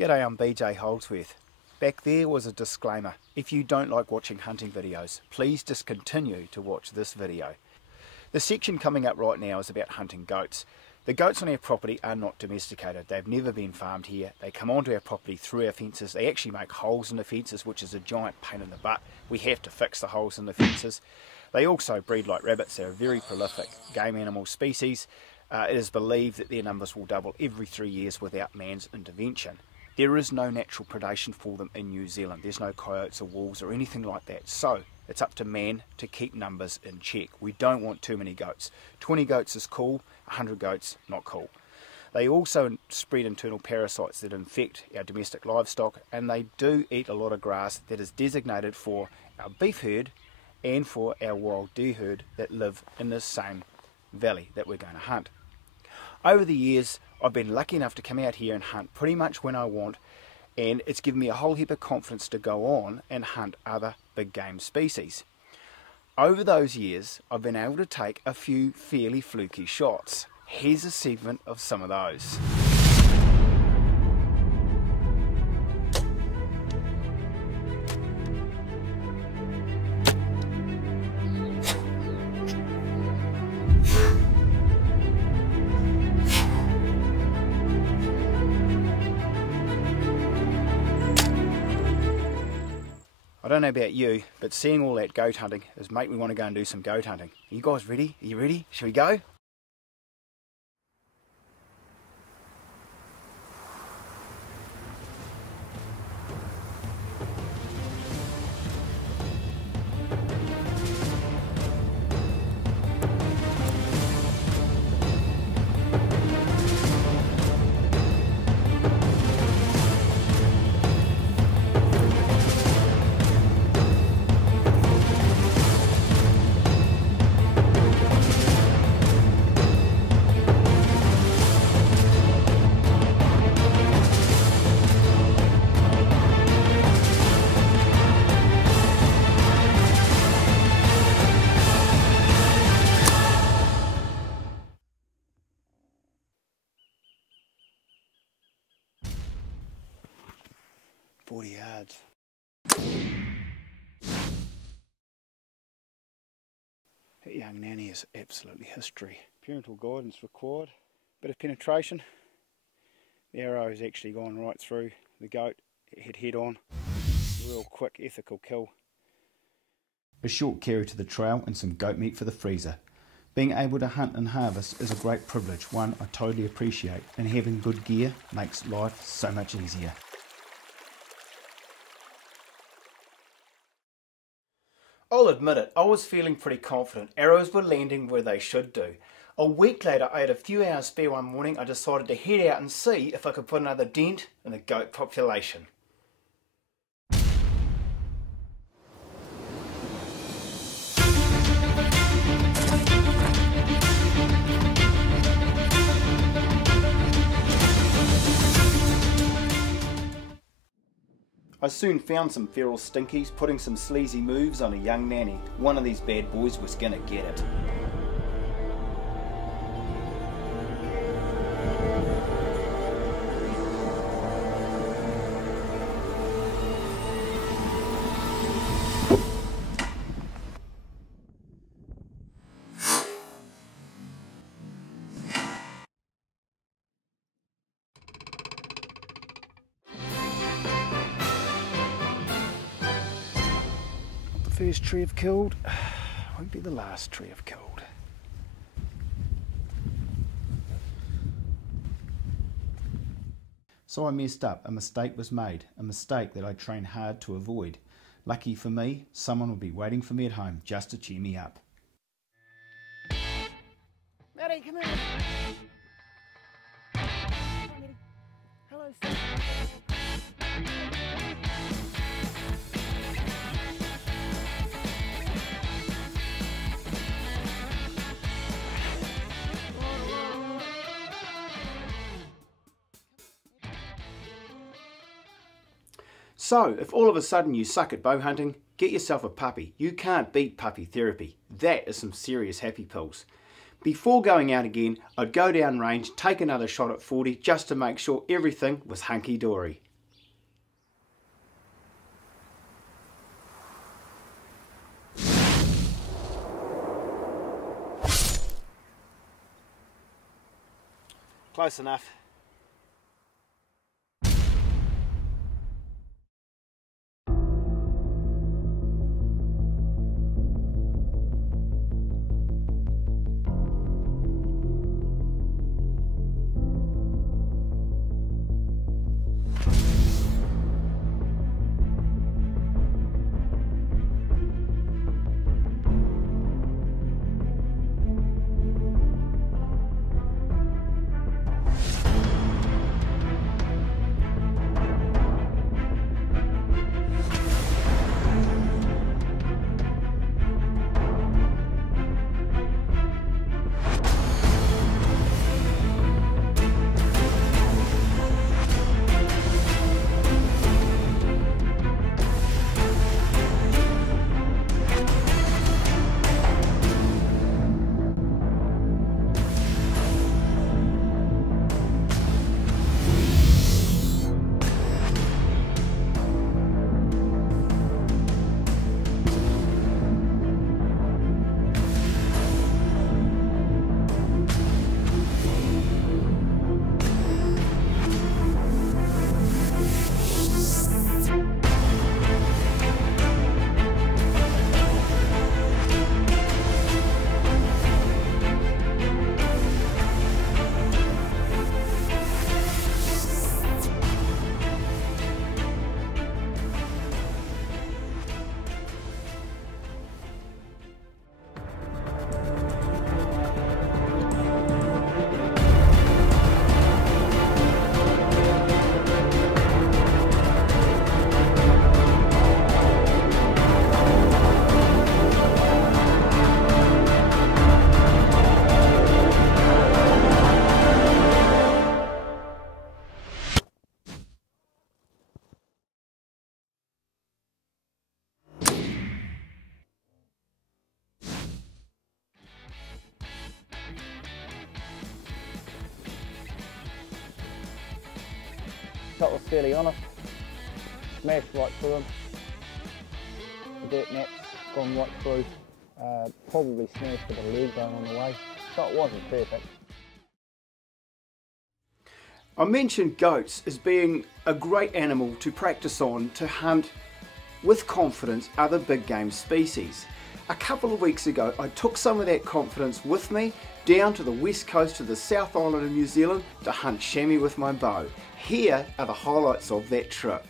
G'day, I'm BJ Holdsworth. Back there was a disclaimer. If you don't like watching hunting videos, please discontinue to watch this video. The section coming up right now is about hunting goats. The goats on our property are not domesticated. They've never been farmed here. They come onto our property through our fences. They actually make holes in the fences, which is a giant pain in the butt. We have to fix the holes in the fences. They also breed like rabbits. They're a very prolific game animal species. It is believed that their numbers will double every 3 years without man's intervention. There is no natural predation for them in New Zealand. There's no coyotes or wolves or anything like that. So it's up to man to keep numbers in check. We don't want too many goats. 20 goats is cool, 100 goats not cool. They also spread internal parasites that infect our domestic livestock, and they do eat a lot of grass that is designated for our beef herd and for our wild deer herd that live in this same valley that we're going to hunt. Over the years, I've been lucky enough to come out here and hunt pretty much when I want, and it's given me a whole heap of confidence to go on and hunt other big game species. Over those years, I've been able to take a few fairly fluky shots. Here's a segment of some of those. I don't know about you, but seeing all that goat hunting has made me want to go and do some goat hunting. Are you guys ready? Are you ready? Shall we go? Yards. That young nanny is absolutely history. Parental guidance required. Bit of penetration. The arrow has actually gone right through the goat, head on. Real quick, ethical kill. A short carry to the trail and some goat meat for the freezer. Being able to hunt and harvest is a great privilege, one I totally appreciate, and having good gear makes life so much easier. I'll admit it, I was feeling pretty confident. Arrows were landing where they should do. A week later, I had a few hours spare one morning. I decided to head out and see if I could put another dent in the goat population. I soon found some feral stinkies putting some sleazy moves on a young nanny. One of these bad boys was gonna get it. First tree I've killed, won't be the last tree I've killed. So I messed up, a mistake was made, a mistake that I trained hard to avoid. Lucky for me, someone will be waiting for me at home just to cheer me up. Maddie, come here. Hello, sir. So, if all of a sudden you suck at bow hunting, get yourself a puppy. You can't beat puppy therapy. That is some serious happy pills. Before going out again, I'd go down range, take another shot at 40 just to make sure everything was hunky-dory. Close enough. Shot was fairly honest, smashed right through him. The dirt nap's gone right through, probably smashed a bit of leg bone on the way. Shot wasn't perfect. I mentioned goats as being a great animal to practice on to hunt with confidence other big game species. A couple of weeks ago I took some of that confidence with me down to the west coast of the South Island of New Zealand to hunt chamois with my bow. Here are the highlights of that trip.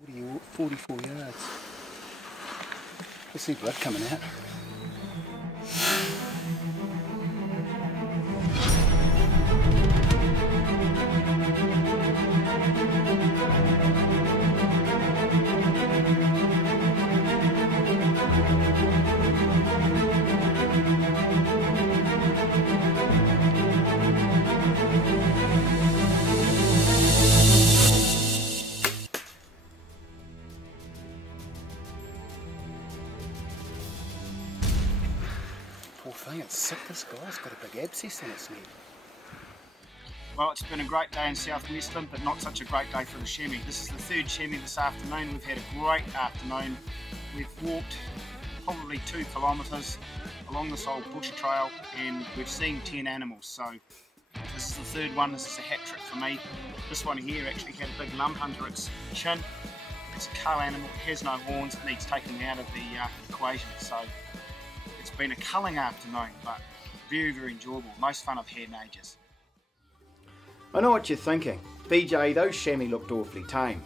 What are you, 44 yards? I see blood coming out. this guy's got a big abscess in its neck. Well, it's been a great day in southwestern, but not such a great day for the chamois. This is the third chamois this afternoon. We've had a great afternoon. We've walked probably 2 kilometres along this old bush trail, and we've seen 10 animals. So this is the third one. This is a hat trick for me. This one here actually had a big lump under its chin. It's a cull animal, it has no horns, it needs taking out of the equation. So it's been a culling afternoon, but very, very enjoyable. Most fun I've had in ages. I know what you're thinking. BJ, those chamois looked awfully tame.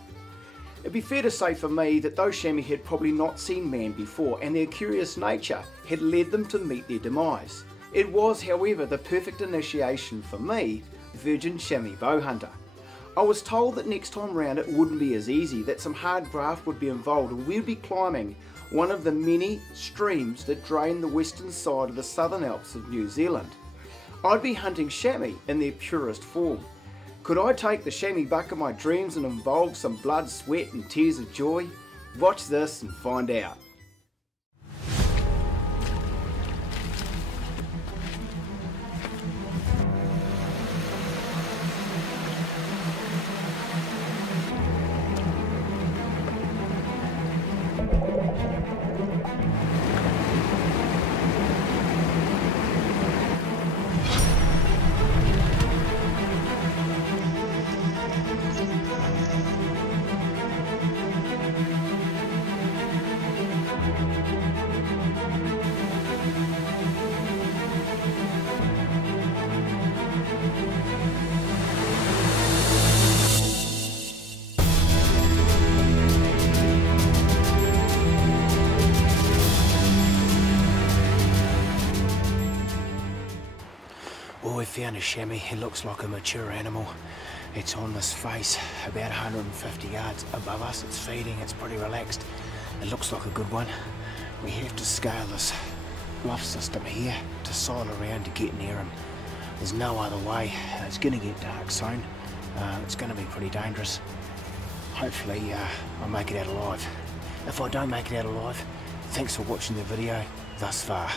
It'd be fair to say for me that those chamois had probably not seen man before, and their curious nature had led them to meet their demise. It was, however, the perfect initiation for me, virgin chamois bow hunter. I was told that next time round it wouldn't be as easy, that some hard graft would be involved, and we'd be climbing one of the many streams that drain the western side of the Southern Alps of New Zealand. I'd be hunting chamois in their purest form. Could I take the chamois buck of my dreams and involve some blood, sweat and tears of joy? Watch this and find out. Oh, we found a chamois. It looks like a mature animal. It's on this face, about 150 yards above us. It's feeding, it's pretty relaxed. It looks like a good one. We have to scale this bluff system here to sail around to get near him. There's no other way. It's going to get dark soon. It's going to be pretty dangerous. Hopefully I'll make it out alive. If I don't make it out alive, thanks for watching the video thus far.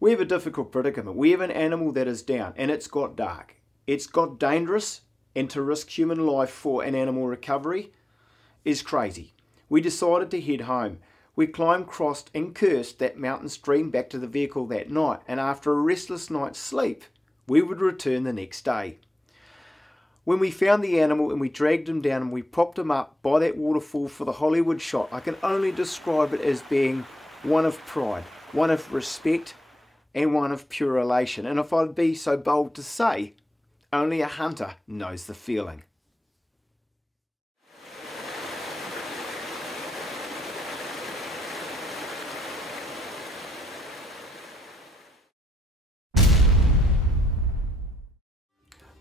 We have a difficult predicament. We have an animal that is down and it's got dark. It's got dangerous, and to risk human life for an animal recovery is crazy. We decided to head home. We climbed, crossed and cursed that mountain stream back to the vehicle that night, and after a restless night's sleep, we would return the next day. When we found the animal and we dragged him down and we propped him up by that waterfall for the Hollywood shot, I can only describe it as being one of pride, one of respect, and one of pure elation. And if I'd be so bold to say, only a hunter knows the feeling.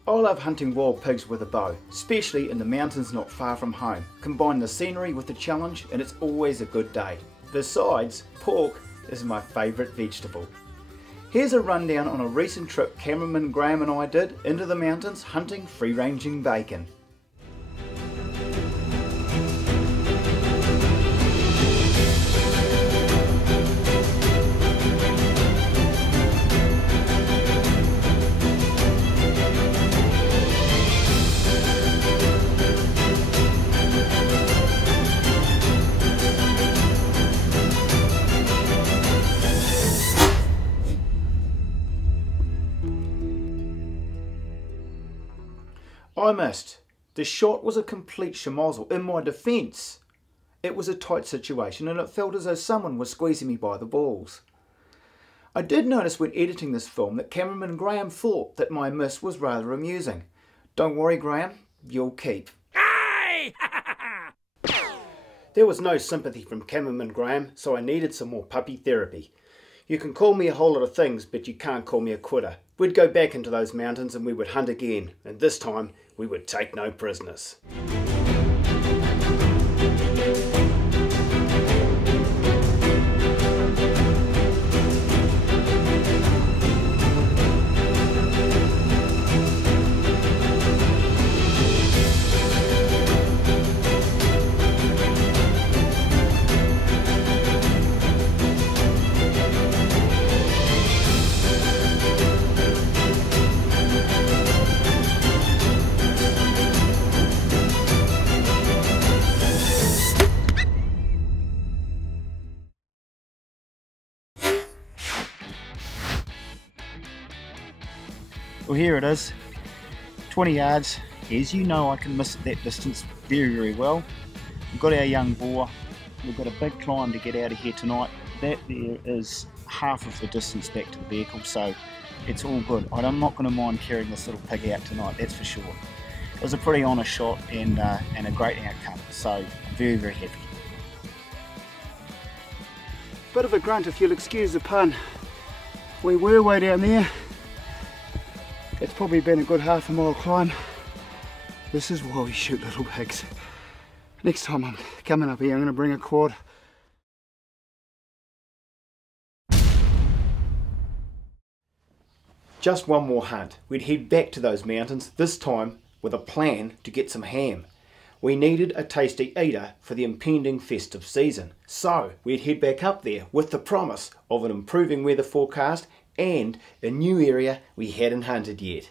I love hunting wild pigs with a bow, especially in the mountains not far from home. Combine the scenery with the challenge and it's always a good day. Besides, pork is my favourite vegetable. Here's a rundown on a recent trip cameraman Graham and I did into the mountains hunting free-ranging bacon. I missed. The shot was a complete schmozzle. In my defence, it was a tight situation and it felt as though someone was squeezing me by the balls. I did notice when editing this film that cameraman Graham thought that my miss was rather amusing. Don't worry, Graham, you'll keep. There was no sympathy from cameraman Graham, so I needed some more puppy therapy. You can call me a whole lot of things, but you can't call me a quitter. We'd go back into those mountains and we would hunt again, and this time we would take no prisoners. Well, here it is, 20 yards. As you know, I can miss at that distance very, very well. We've got our young boar. We've got a big climb to get out of here tonight. That there is half of the distance back to the vehicle, so it's all good. I'm not going to mind carrying this little pig out tonight, that's for sure. It was a pretty honest shot and a great outcome, so I'm very, very happy. Bit of a grunt, if you'll excuse the pun. We were way down there. It's probably been a good half a mile climb. This is why we shoot little pigs. Next time I'm coming up here, I'm going to bring a quad. Just one more hunt. We'd head back to those mountains, this time with a plan to get some ham. We needed a tasty eater for the impending festive season. So we'd head back up there with the promise of an improving weather forecast and a new area we hadn't hunted yet.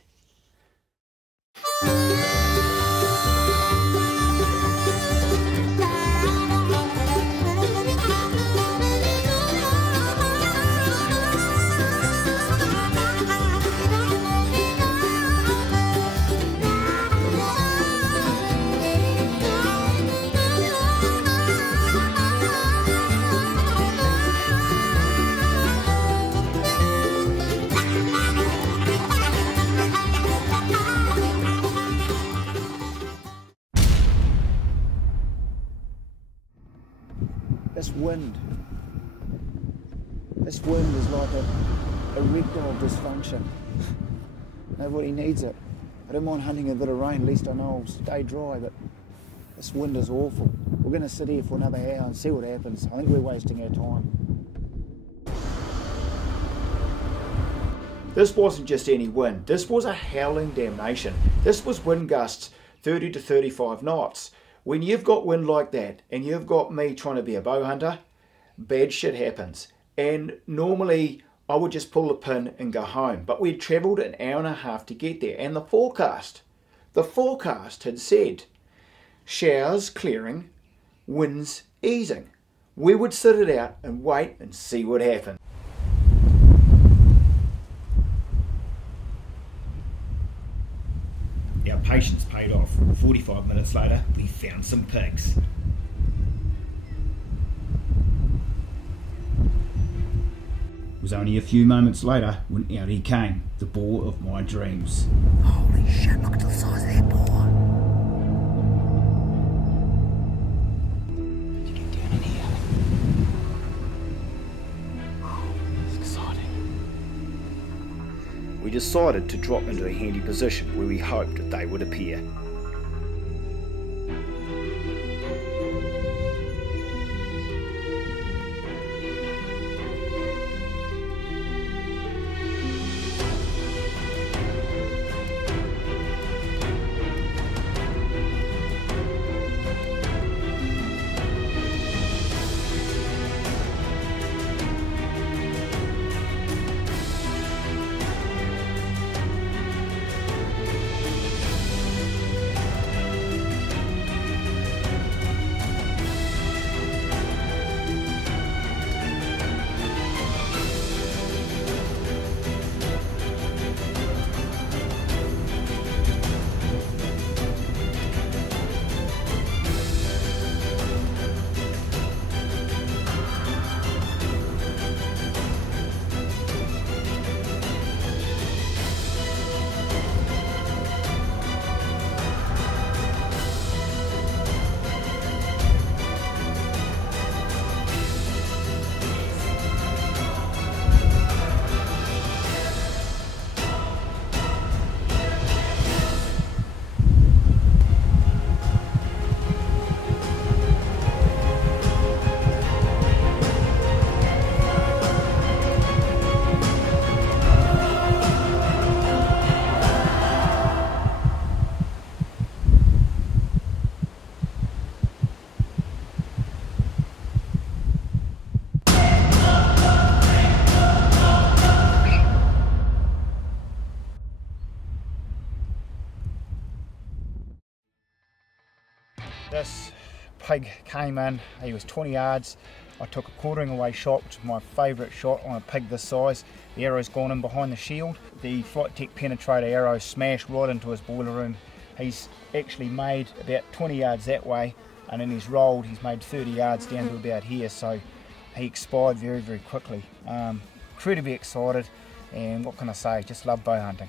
This wind is like a erectile dysfunction. Nobody needs it. I don't mind hunting a bit of rain, at least I know I'll stay dry, but this wind is awful. We're going to sit here for another hour and see what happens. I think we're wasting our time. This wasn't just any wind, this was a howling damnation. This was wind gusts 30 to 35 knots. When you've got wind like that, and you've got me trying to be a bow hunter, bad shit happens. And normally I would just pull the pin and go home. But we'd travelled an hour and a half to get there. And the forecast had said, showers clearing, winds easing. We would sit it out and wait and see what happened. Our patience paid off. 45 minutes later, we found some pigs. It was only a few moments later when out he came, the boar of my dreams. Holy shit, look at the size of that boar. Let's get down in here. It's exciting. We decided to drop into a handy position where we hoped that they would appear. pig came in, he was 20 yards. I took a quartering away shot, which is my favourite shot on a pig this size. The arrow's gone in behind the shield. The Flight Tech penetrator arrow smashed right into his boiler room. He's actually made about 20 yards that way, and in his rolled he's made 30 yards down to about here, so he expired very, very quickly. Incredibly excited, and what can I say, just love bow hunting.